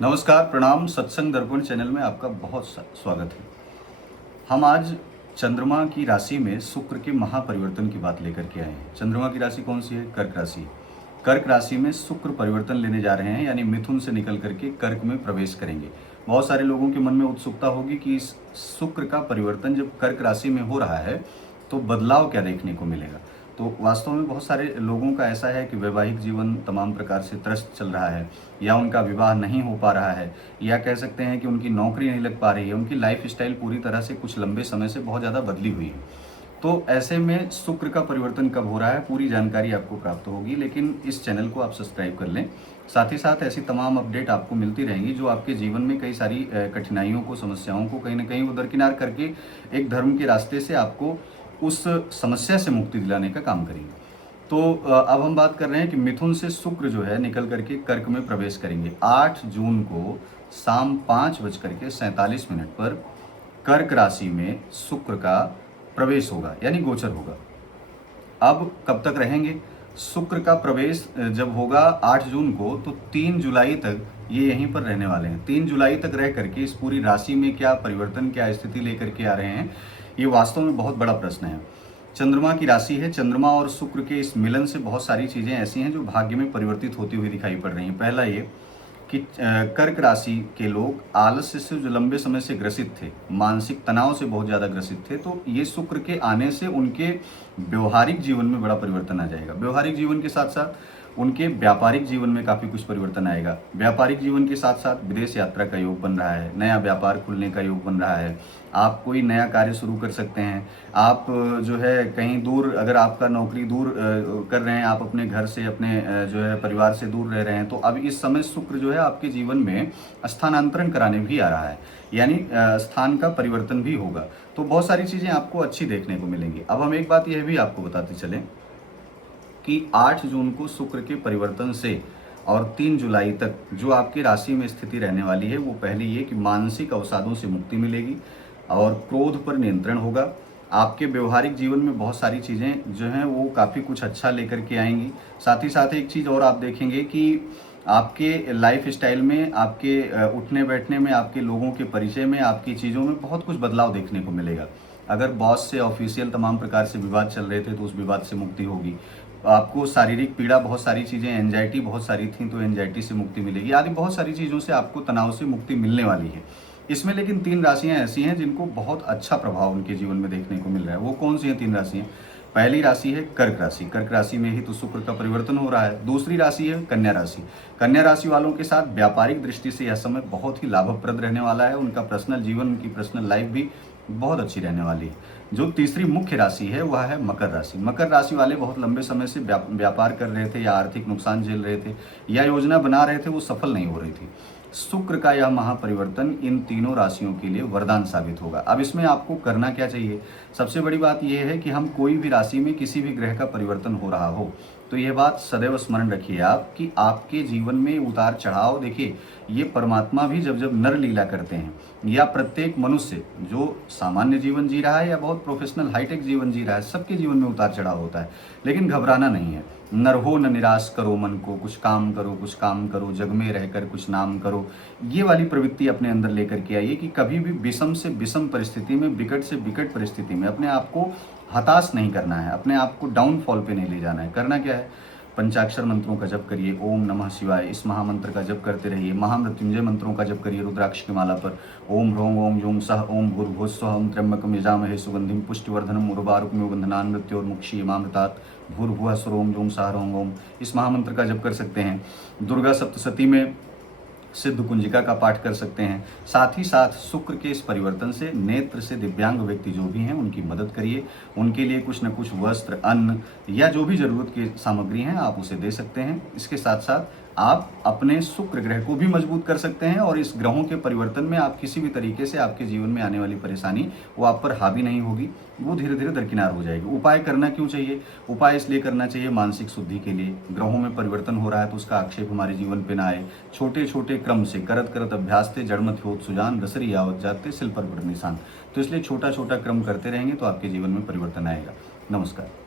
नमस्कार, प्रणाम। सत्संग दर्पण चैनल में आपका बहुत स्वागत है। हम आज चंद्रमा की राशि में शुक्र के महापरिवर्तन की बात लेकर के आए हैं। चंद्रमा की राशि कौन सी है? कर्क राशि। कर्क राशि में शुक्र परिवर्तन लेने जा रहे हैं, यानी मिथुन से निकल करके कर्क में प्रवेश करेंगे। बहुत सारे लोगों के मन में उत्सुकता होगी कि इस शुक्र का परिवर्तन जब कर्क राशि में हो रहा है तो बदलाव क्या देखने को मिलेगा। तो वास्तव में बहुत सारे लोगों का ऐसा है कि वैवाहिक जीवन तमाम प्रकार से त्रस्त चल रहा है, या उनका विवाह नहीं हो पा रहा है, या कह सकते हैं कि उनकी नौकरी नहीं लग पा रही है, उनकी लाइफ स्टाइल पूरी तरह से कुछ लंबे समय से बहुत ज़्यादा बदली हुई है। तो ऐसे में शुक्र का परिवर्तन कब हो रहा है, पूरी जानकारी आपको प्राप्त होगी। लेकिन इस चैनल को आप सब्सक्राइब कर लें। साथ ही साथ ऐसी तमाम अपडेट आपको मिलती रहेंगी जो आपके जीवन में कई सारी कठिनाइयों को, समस्याओं को कहीं ना कहीं वो दरकिनार करके एक धर्म के रास्ते से आपको उस समस्या से मुक्ति दिलाने का काम करेंगे। तो अब हम बात कर रहे हैं कि मिथुन से शुक्र जो है निकल करके कर्क में प्रवेश करेंगे। 8 जून को शाम 5:47 पर कर्क राशि में शुक्र का प्रवेश होगा, यानी गोचर होगा। अब कब तक रहेंगे? शुक्र का प्रवेश जब होगा 8 जून को, तो 3 जुलाई तक ये यहीं पर रहने वाले हैं। 3 जुलाई तक रह करके इस पूरी राशि में क्या परिवर्तन, क्या स्थिति लेकर के आ रहे हैं, ये वास्तव में बहुत बड़ा प्रश्न है। चंद्रमा की राशि है। चंद्रमा और शुक्र के इस मिलन से बहुत सारी चीज़ें ऐसी हैं जो भाग्य में परिवर्तित होती हुई दिखाई पड़ रही हैं। पहला ये कि कर्क राशि के लोग आलस्य से जो लंबे समय से ग्रसित थे, मानसिक तनाव से बहुत ज़्यादा ग्रसित थे, तो ये शुक्र के आने से उनके व्यवहारिक जीवन में बड़ा परिवर्तन आ जाएगा। व्यवहारिक जीवन के साथ साथ उनके व्यापारिक जीवन में काफ़ी कुछ परिवर्तन आएगा। व्यापारिक जीवन के साथ साथ विदेश यात्रा का योग बन रहा है, नया व्यापार खुलने का योग बन रहा है, आप कोई नया कार्य शुरू कर सकते हैं। आप जो है कहीं दूर, अगर आपका नौकरी दूर कर रहे हैं, आप अपने घर से, अपने जो है परिवार से दूर रह रहे हैं, तो अब इस समय शुक्र जो है आपके जीवन में स्थानांतरण कराने भी आ रहा है, यानी स्थान का परिवर्तन भी होगा। तो बहुत सारी चीज़ें आपको अच्छी देखने को मिलेंगी। अब हम एक बात यह भी आपको बताते चलें कि 8 जून को शुक्र के परिवर्तन से और 3 जुलाई तक जो आपकी राशि में स्थिति रहने वाली है, वो पहली ये कि मानसिक अवसादों से मुक्ति मिलेगी और क्रोध पर नियंत्रण होगा। आपके व्यवहारिक जीवन में बहुत सारी चीज़ें जो हैं वो काफ़ी कुछ अच्छा लेकर के आएंगी। साथ ही साथ एक चीज़ और आप देखेंगे कि आपके लाइफ स्टाइल में, आपके उठने बैठने में, आपके लोगों के परिचय में, आपकी चीज़ों में बहुत कुछ बदलाव देखने को मिलेगा। अगर बॉस से, ऑफिशियल तमाम प्रकार से विवाद चल रहे थे तो उस विवाद से मुक्ति होगी। आपको शारीरिक पीड़ा, बहुत सारी चीज़ें, एंजाइटी बहुत सारी थी तो एंजाइटी से मुक्ति मिलेगी। आदि बहुत सारी चीज़ों से आपको तनाव से मुक्ति मिलने वाली है। इसमें लेकिन 3 राशियां ऐसी हैं जिनको बहुत अच्छा प्रभाव उनके जीवन में देखने को मिल रहा है। वो कौन सी हैं 3 राशियां? पहली राशि है कर्क राशि। कर्क राशि में ही तो शुक्र का परिवर्तन हो रहा है। दूसरी राशि है कन्या राशि। कन्या राशि वालों के साथ व्यापारिक दृष्टि से यह समय बहुत ही लाभप्रद रहने वाला है। उनका पर्सनल जीवन, उनकी पर्सनल लाइफ भी बहुत अच्छी रहने वाली है। जो तीसरी मुख्य राशि है वह है मकर राशि। मकर राशि वाले बहुत लंबे समय से व्यापार कर रहे थे, या आर्थिक नुकसान झेल रहे थे, या योजना बना रहे थे, वो सफल नहीं हो रही थी। शुक्र का यह महापरिवर्तन इन तीनों राशियों के लिए वरदान साबित होगा। अब इसमें आपको करना क्या चाहिए? सबसे बड़ी बात यह है कि हम कोई भी राशि में किसी भी ग्रह का परिवर्तन हो रहा हो तो यह बात सदैव स्मरण रखिए आप कि आपके जीवन में उतार चढ़ाव, देखिए ये परमात्मा भी जब जब नर लीला करते हैं, या प्रत्येक मनुष्य जो सामान्य जीवन जी रहा है या बहुत प्रोफेशनल हाईटेक जीवन जी रहा है, सबके जीवन में उतार चढ़ाव होता है। लेकिन घबराना नहीं है। नर हो न निराश करो मन को, कुछ काम करो, कुछ काम करो, जग में रहकर कुछ नाम करो। ये वाली प्रवृत्ति अपने अंदर लेकर के आइए कि कभी भी विषम से विषम परिस्थिति में, विकट से विकट परिस्थिति में अपने आप को हताश नहीं करना है, अपने आप को डाउनफॉल पे नहीं ले जाना है। करना क्या है? पंचाक्षर मंत्रों का जप करिए, ओम नमः शिवाय, इस महामंत्र का जप करते रहिए। महामृत्युंजय मंत्रों का जप करिए रुद्राक्ष की माला पर। ओम ह्रौं ओम यूं सः ओम भूर्भुवस्सुः ओम त्र्यंबकं यजामहे सुगंधिं पुष्टिवर्धनम् उर्वारुकमिव बन्धनान् मृत्योर्मुक्षीयमामृतात् भूर्भुवः स्वः ओम यूं सः ह्रौं ओम। इस महामंत्र का जप कर सकते हैं। दुर्गा सप्तशती में सिद्ध कुंजिका का पाठ कर सकते हैं। साथ ही साथ शुक्र के इस परिवर्तन से नेत्र से दिव्यांग व्यक्ति जो भी हैं उनकी मदद करिए। उनके लिए कुछ न कुछ वस्त्र, अन्न या जो भी ज़रूरत की सामग्री हैं आप उसे दे सकते हैं। इसके साथ साथ आप अपने शुक्र ग्रह को भी मजबूत कर सकते हैं और इस ग्रहों के परिवर्तन में आप किसी भी तरीके से आपके जीवन में आने वाली परेशानी वो आप पर हावी नहीं होगी, वो धीरे धीरे दरकिनार हो जाएगी। उपाय करना क्यों चाहिए? उपाय इसलिए करना चाहिए मानसिक शुद्धि के लिए। ग्रहों में परिवर्तन हो रहा है तो उसका आक्षेप हमारे जीवन पे ना आए। छोटे छोटे क्रम से करत करत अभ्यास थे जड़मत होत सुजान, रसरी आवत जाते सिल पर पड़ निशान। तो इसलिए छोटा छोटा क्रम करते रहेंगे तो आपके जीवन में परिवर्तन आएगा। नमस्कार।